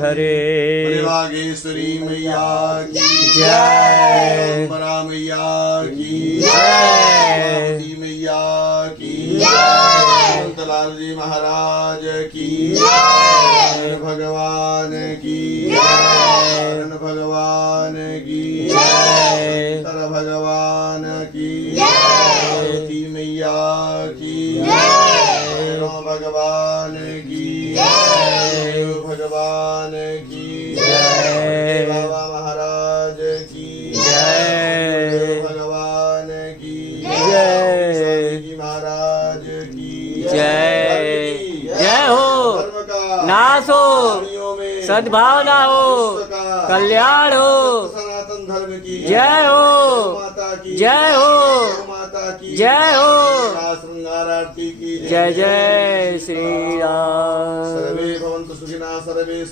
हरे बागेश्वरी मैया की जय, अम्बरा मैया की जय, मैया की जय, लाल जी महाराज की भगवान की भगवान की तर भगवान की मैया की भगवान की भगवान की बाबा महाराज की भगवान की महाराज की जय। जय हो, नाश हो, सद्भावना हो, कल्याण हो, सनातन धर्म की जय हो, माता की जय हो, माता की जय हो, श्रृंगार आरती की जय जय श्री राम। सर्वे भवन्तु सुखिनः सर्वे